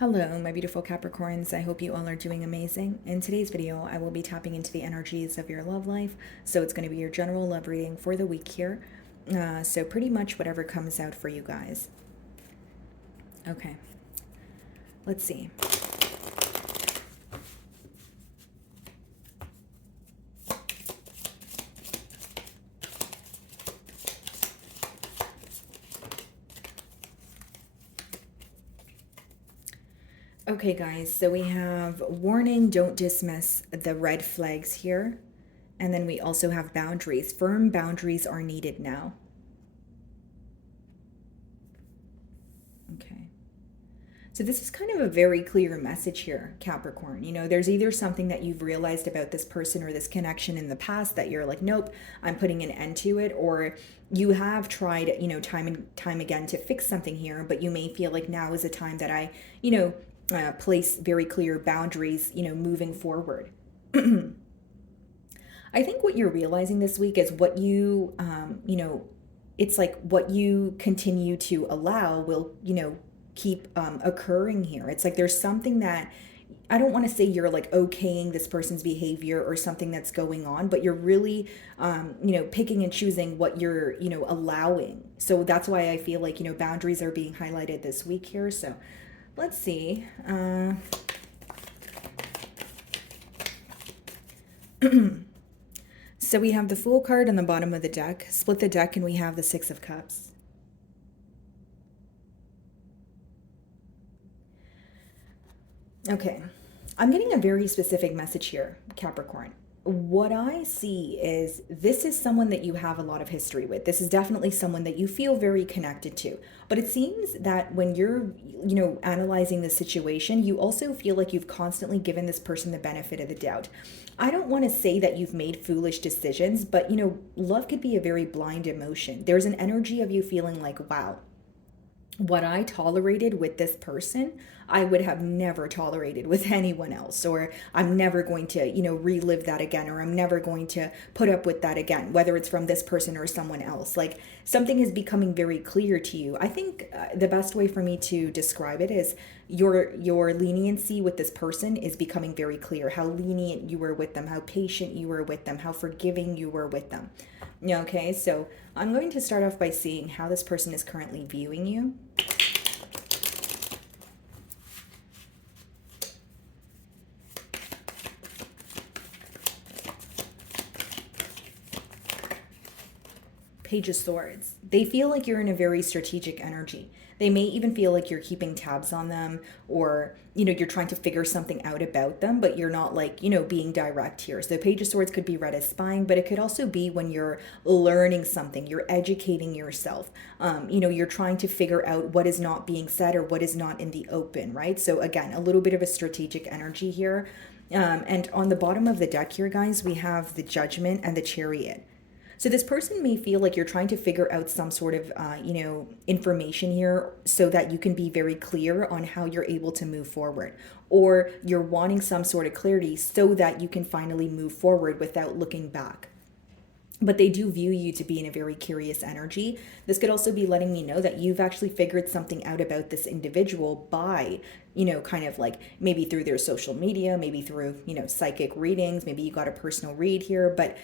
Hello, my beautiful Capricorns. I hope you all are doing amazing. In today's video, I will be tapping into the energies of your love life. So it's going to be your general love reading for the week here. So pretty much whatever comes out for you guys. Okay, let's see. Okay, guys, so we have warning, don't dismiss the red flags here. And then we also have boundaries. Firm boundaries are needed now. Okay. So this is kind of a very clear message here, Capricorn. You know, there's either something that you've realized about this person or this connection in the past that you're like, nope, I'm putting an end to it, or you have tried, time and time again to fix something here, but you may feel like now is a time that place very clear boundaries, moving forward. I think what you're realizing this week is what it's like what you continue to allow will, keep occurring here. It's like there's something that I don't want to say you're like okaying this person's behavior or something that's going on, but you're really, picking and choosing what you're, allowing. So that's why I feel like, boundaries are being highlighted this week here. So let's see. So we have the Fool card on the bottom of the deck. Split the deck and we have the Six of Cups. Okay, I'm getting a very specific message here, Capricorn. What I see is this is someone that you have a lot of history with. This is definitely someone that you feel very connected to. But it seems that when you're, analyzing the situation, you also feel like you've constantly given this person the benefit of the doubt. I don't want to say that you've made foolish decisions, but, love could be a very blind emotion. There's an energy of you feeling like, wow, what I tolerated with this person, I would have never tolerated with anyone else, or I'm never going to, relive that again, or I'm never going to put up with that again, whether it's from this person or someone else. Like something is becoming very clear to you. I think the best way for me to describe it is your leniency with this person is becoming very clear. How lenient you were with them, how patient you were with them, how forgiving you were with them. Okay, so I'm going to start off by seeing how this person is currently viewing you. Page of Swords. They feel like you're in a very strategic energy. They may even feel like you're keeping tabs on them, or, you're trying to figure something out about them, but you're not like, being direct here. So the Page of Swords could be read as spying, but it could also be when you're learning something, you're educating yourself. You're trying to figure out what is not being said or what is not in the open, right? So again, a little bit of a strategic energy here. And on the bottom of the deck here, guys, we have the Judgment and the Chariot. So this person may feel like you're trying to figure out some sort of, information here so that you can be very clear on how you're able to move forward. Or you're wanting some sort of clarity so that you can finally move forward without looking back. But they do view you to be in a very curious energy. This could also be letting me know that you've actually figured something out about this individual by, kind of like maybe through their social media, maybe through, psychic readings, maybe you got a personal read here, but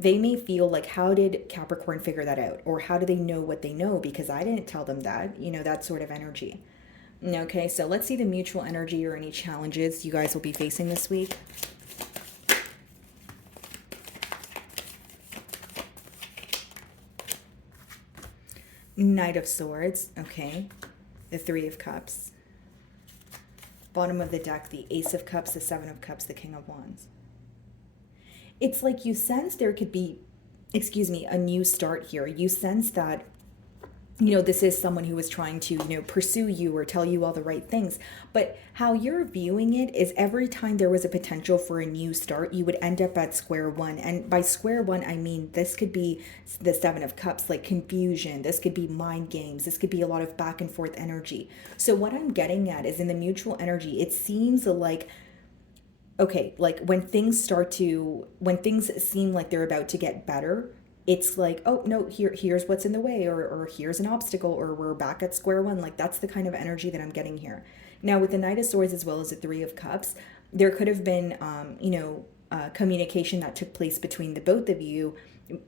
they may feel like, how did Capricorn figure that out? Or how do they know what they know? Because I didn't tell them that, that sort of energy. Okay, so let's see the mutual energy or any challenges you guys will be facing this week. Knight of Swords, okay. The Three of Cups. Bottom of the deck, the Ace of Cups, the Seven of Cups, the King of Wands. It's like you sense there could be, a new start here. You sense that, this is someone who is trying to, pursue you or tell you all the right things. But how you're viewing it is every time there was a potential for a new start, you would end up at square one. And by square one, I mean, this could be the Seven of Cups, like confusion. This could be mind games. This could be a lot of back and forth energy. So what I'm getting at is in the mutual energy, it seems like, okay, like when things seem like they're about to get better, it's like, oh no, here's what's in the way, or here's an obstacle, or we're back at square one. Like that's the kind of energy that I'm getting here. Now with the Knight of Swords as well as the Three of Cups, there could have been communication that took place between the both of you,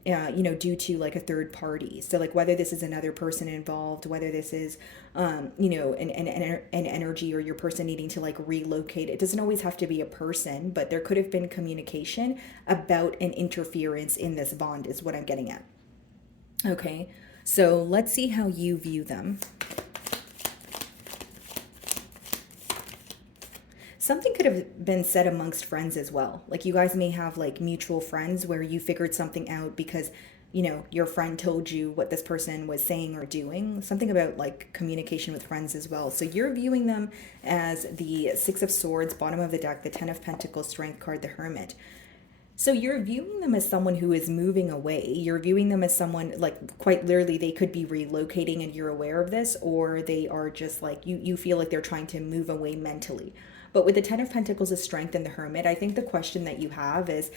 due to like a third party. So like whether this is another person involved, whether this is, an energy, or your person needing to like relocate. It doesn't always have to be a person, but there could have been communication about an interference in this bond is what I'm getting at. Okay, so let's see how you view them. Something could have been said amongst friends as well. Like you guys may have like mutual friends where you figured something out because, your friend told you what this person was saying or doing. Something about like communication with friends as well. So you're viewing them as the Six of Swords, bottom of the deck, the Ten of Pentacles, Strength card, the Hermit. So you're viewing them as someone who is moving away. You're viewing them as someone, like quite literally, they could be relocating and you're aware of this, or they are just like, you feel like they're trying to move away mentally. But with the Ten of Pentacles, of Strength, and the Hermit, I think the question that you have is,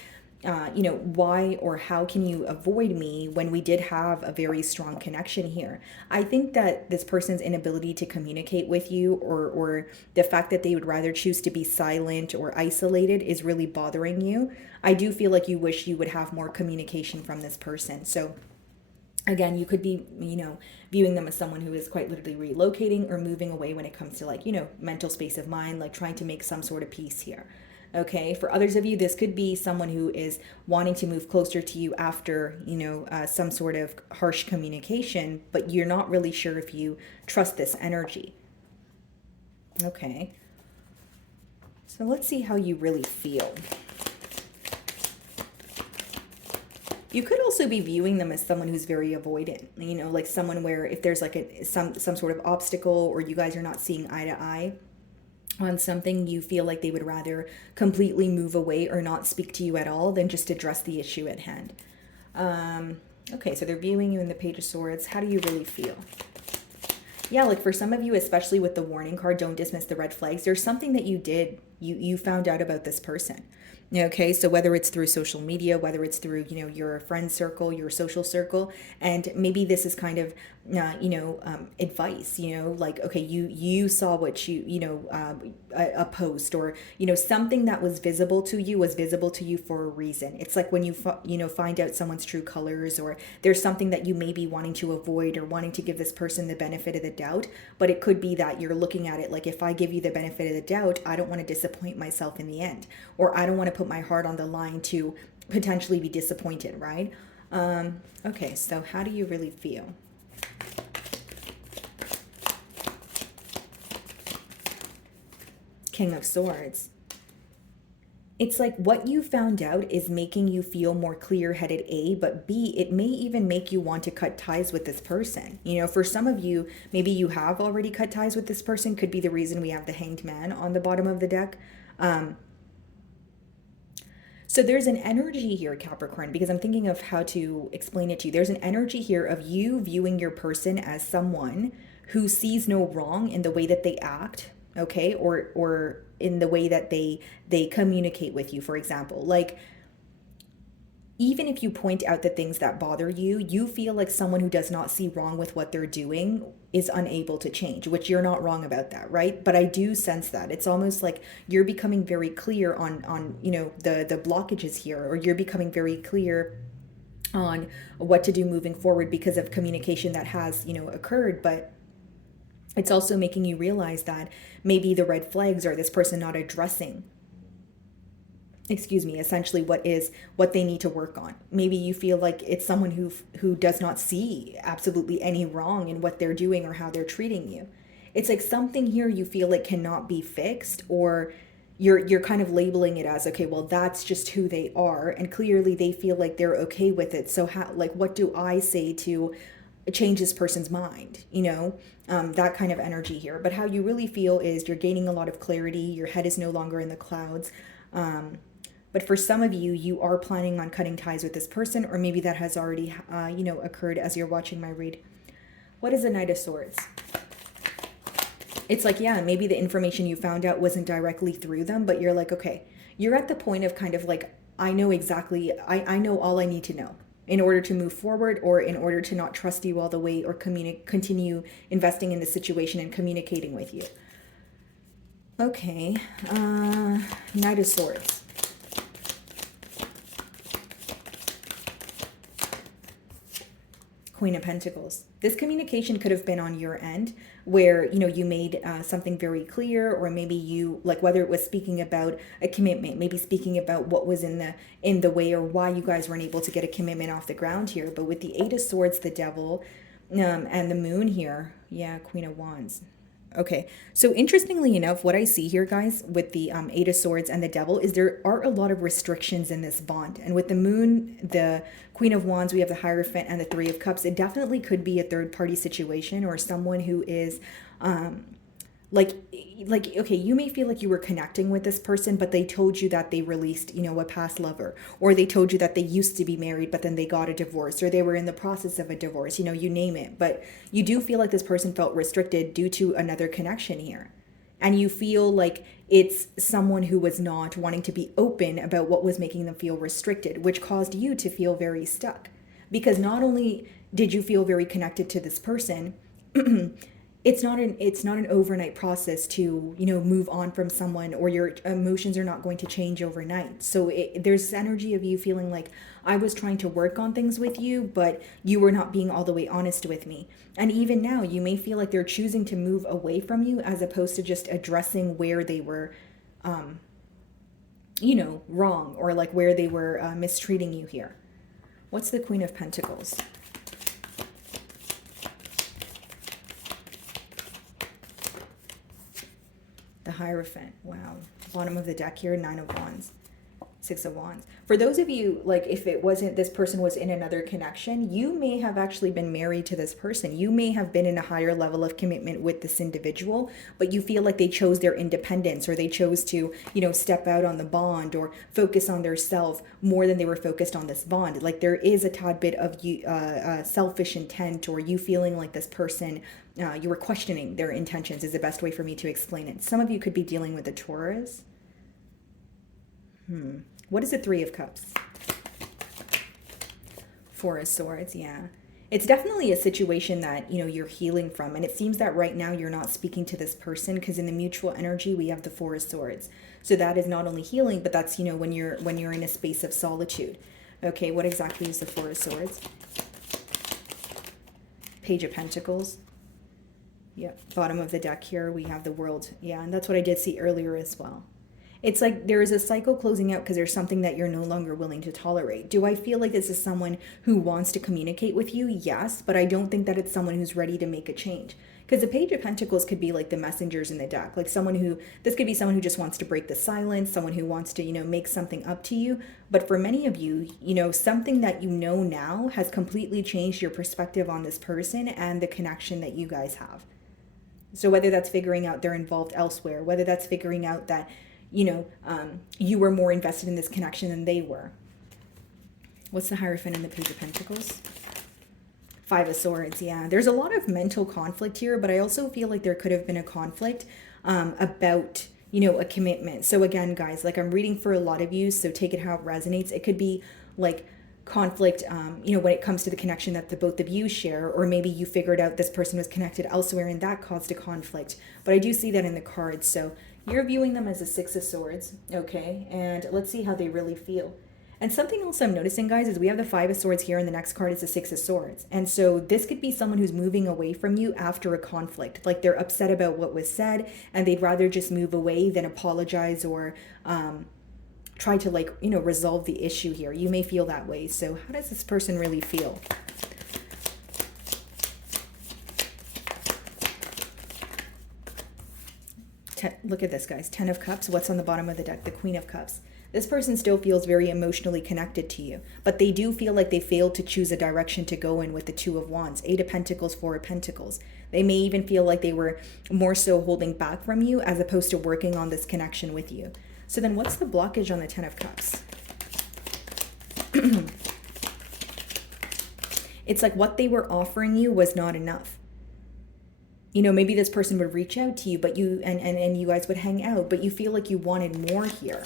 why or how can you avoid me when we did have a very strong connection here? I think that this person's inability to communicate with you, or the fact that they would rather choose to be silent or isolated, is really bothering you. I do feel like you wish you would have more communication from this person. So again, you could be, viewing them as someone who is quite literally relocating or moving away when it comes to like, mental space of mind, like trying to make some sort of peace here. Okay, for others of you, this could be someone who is wanting to move closer to you after, some sort of harsh communication, but you're not really sure if you trust this energy. Okay, so let's see how you really feel. You could also be viewing them as someone who's very avoidant, like someone where if there's like some sort of obstacle, or you guys are not seeing eye to eye on something, you feel like they would rather completely move away or not speak to you at all than just address the issue at hand. Okay, so they're viewing you in the Page of Swords. How do you really feel? Yeah, like for some of you, especially with the warning card, don't dismiss the red flags. There's something that you found out about this person. Okay, so whether it's through social media, whether it's through, your friend circle, your social circle, and maybe this is kind of, advice, like, okay, you saw what a post, or, something that was visible to you for a reason. It's like when you, find out someone's true colors, or there's something that you may be wanting to avoid or wanting to give this person the benefit of the doubt, but it could be that you're looking at it like, if I give you the benefit of the doubt, I don't want to disappoint myself in the end, or I don't want to put my heart on the line to potentially be disappointed, right? Okay, so how do you really feel? King of Swords. It's like what you found out is making you feel more clear-headed, A, but B, it may even make you want to cut ties with this person. For some of you, maybe you have already cut ties with this person, could be the reason we have the Hanged Man on the bottom of the deck. So there's an energy here, Capricorn, because I'm thinking of how to explain it to you. There's an energy here of you viewing your person as someone who sees no wrong in the way that they act, okay, or in the way that they communicate with you, for example. Like, even if you point out the things that bother you, you feel like someone who does not see wrong with what they're doing is unable to change, which you're not wrong about that, right? But I do sense that. It's almost like you're becoming very clear on the blockages here, or you're becoming very clear on what to do moving forward because of communication that has, occurred. But it's also making you realize that maybe the red flags are this person not addressing, essentially what they need to work on. Maybe you feel like it's someone who does not see absolutely any wrong in what they're doing or how they're treating you. It's like something here you feel like cannot be fixed, or you're kind of labeling it as, okay, well, that's just who they are, and clearly they feel like they're okay with it. So how, like, what do I say to change this person's mind? That kind of energy here. But how you really feel is you're gaining a lot of clarity. Your head is no longer in the clouds. But for some of you, you are planning on cutting ties with this person, or maybe that has already, occurred as you're watching my read. What is a Knight of Swords? It's like, yeah, maybe the information you found out wasn't directly through them, but you're like, okay, you're at the point of kind of like, I know exactly, I know all I need to know. in order to move forward, or in order to not trust you all the way, or continue investing in the situation and communicating with you. Okay, Knight of Swords. Queen of Pentacles. This communication could have been on your end, where, you know, you made something very clear, or maybe you, like, whether it was speaking about a commitment, maybe speaking about what was in the way, or why you guys weren't able to get a commitment off the ground here. But with the Eight of Swords, the Devil, and the Moon here, yeah, Queen of Wands. Okay, so interestingly enough, what I see here, guys, with the Eight of Swords and the Devil, is there are a lot of restrictions in this bond. And with the Moon, the Queen of Wands, we have the Hierophant, and the Three of Cups. It definitely could be a third-party situation, or someone who is like okay, you may feel like you were connecting with this person, but they told you that they released, you know, a past lover, or they told you that they used to be married but then they got a divorce, or they were in the process of a divorce, you know, you name it. But you do feel like this person felt restricted due to another connection here, and you feel like it's someone who was not wanting to be open about what was making them feel restricted, which caused you to feel very stuck. Because not only did you feel very connected to this person, it's not an overnight process to, you know, move on from someone, or your emotions are not going to change overnight. So there's this energy of you feeling like, I was trying to work on things with you, but you were not being all the way honest with me. And even now, you may feel like they're choosing to move away from you, as opposed to just addressing where they were, you know, wrong, or like where they were mistreating you here. What's the Queen of Pentacles? The Hierophant. Wow. Bottom of the deck here, Nine of Wands, Six of Wands. For those of you, like, if it wasn't, this person was in another connection, you may have actually been married to this person. You may have been in a higher level of commitment with this individual, but you feel like they chose their independence, or they chose to, you know, step out on the bond, or focus on their self more than they were focused on this bond. Like, there is a tad bit of you, selfish intent, or you feeling like this person, you were questioning their intentions, is the best way for me to explain it. Some of you could be dealing with a Taurus. What is the Three of Cups? Four of Swords, yeah. It's definitely a situation that, you know, you're healing from. And it seems that right now you're not speaking to this person, because in the mutual energy, we have the Four of Swords. So that is not only healing, but that's, you know, when you're in a space of solitude. Okay, what exactly is the Four of Swords? Page of Pentacles. Yep, bottom of the deck here, we have the World. Yeah, and that's what I did see earlier as well. It's like there is a cycle closing out because there's something that you're no longer willing to tolerate. Do I feel like this is someone who wants to communicate with you? Yes, but I don't think that it's someone who's ready to make a change. Because the Page of Pentacles could be like the messengers in the deck. Like this could be someone who just wants to break the silence, someone who wants to, you know, make something up to you. But for many of you, you know, something that you know now has completely changed your perspective on this person and the connection that you guys have. So whether that's figuring out they're involved elsewhere, whether that's figuring out that, you know, you were more invested in this connection than they were. What's the Hierophant and the Page of Pentacles? Five of Swords, yeah. There's a lot of mental conflict here, but I also feel like there could have been a conflict about, you know, a commitment. So again, guys, like, I'm reading for a lot of you, so take it how it resonates. It could be like conflict, you know, when it comes to the connection that the both of you share, or maybe you figured out this person was connected elsewhere and that caused a conflict. But I do see that in the cards. So you're viewing them as a Six of Swords, okay? And let's see how they really feel. And something else I'm noticing, guys, is we have the Five of Swords here, and the next card is the Six of Swords. And so this could be someone who's moving away from you after a conflict. Like, they're upset about what was said, and they'd rather just move away than apologize or try to, like, you know, resolve the issue here. You may feel that way. So how does this person really feel? Look at this, guys. Ten of Cups. What's on the bottom of the deck? The Queen of Cups. This person still feels very emotionally connected to you, but they do feel like they failed to choose a direction to go in with the Two of Wands, Eight of Pentacles, Four of Pentacles. They may even feel like they were more so holding back from you as opposed to working on this connection with you. So then what's the blockage on the Ten of Cups? It's like what they were offering you was not enough. You know, maybe this person would reach out to you, but you and you guys would hang out, but you feel like you wanted more here.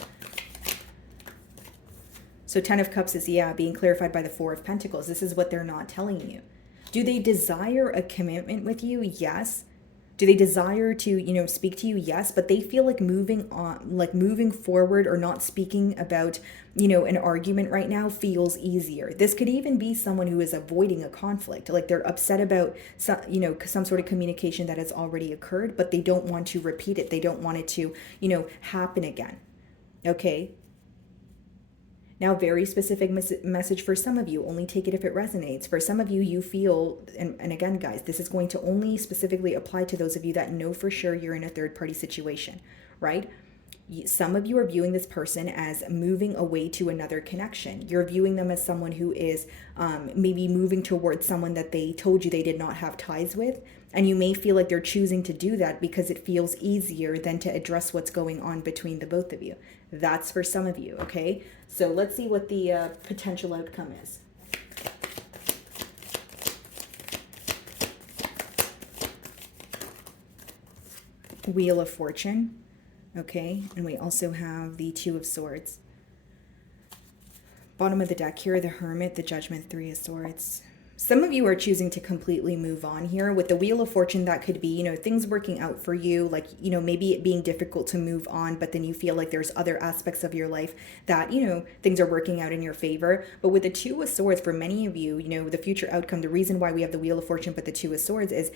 So 10 of Cups is, yeah, being clarified by the Four of Pentacles. This is what they're not telling you. Do they desire a commitment with you? Yes. Do they desire to, speak to you? Yes, but they feel like moving on, like moving forward or not speaking about, an argument right now feels easier. This could even be someone who is avoiding a conflict. Like they're upset about some sort of communication that has already occurred, but they don't want to repeat it. They don't want it to, happen again. Okay? Now, very specific message for some of you. Only take it if it resonates. For some of you, you feel, and again, guys, this is going to only specifically apply to those of you that know for sure you're in a third party situation, right? Some of you are viewing this person as moving away to another connection. You're viewing them as someone who is maybe moving towards someone that they told you they did not have ties with. And you may feel like they're choosing to do that because it feels easier than to address what's going on between the both of you. That's for some of you, okay? So let's see what the potential outcome is. Wheel of Fortune, okay? And we also have the Two of Swords. Bottom of the deck here, the Hermit, the Judgment, Three of Swords. Some of you are choosing to completely move on here. With the Wheel of Fortune, that could be, things working out for you, like, maybe it being difficult to move on, but then you feel like there's other aspects of your life that, things are working out in your favor. But with the Two of Swords, for many of you, the future outcome, the reason why we have the Wheel of Fortune but the Two of Swords is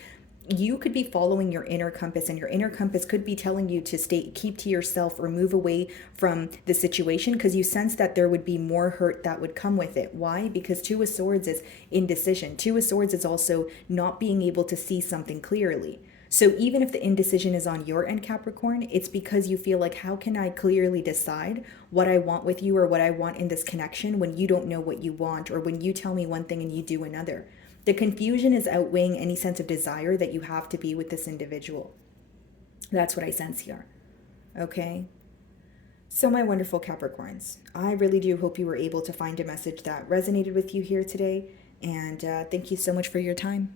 you could be following your inner compass, and your inner compass could be telling you to keep to yourself or move away from the situation because you sense that there would be more hurt that would come with it. Why? Because Two of Swords is indecision. Two of Swords is also not being able to see something clearly. So even if the indecision is on your end, Capricorn, it's because you feel like, how can I clearly decide what I want with you or what I want in this connection when you don't know what you want, or when you tell me one thing and you do another? The confusion is outweighing any sense of desire that you have to be with this individual. That's what I sense here. Okay? So my wonderful Capricorns, I really do hope you were able to find a message that resonated with you here today. And thank you so much for your time.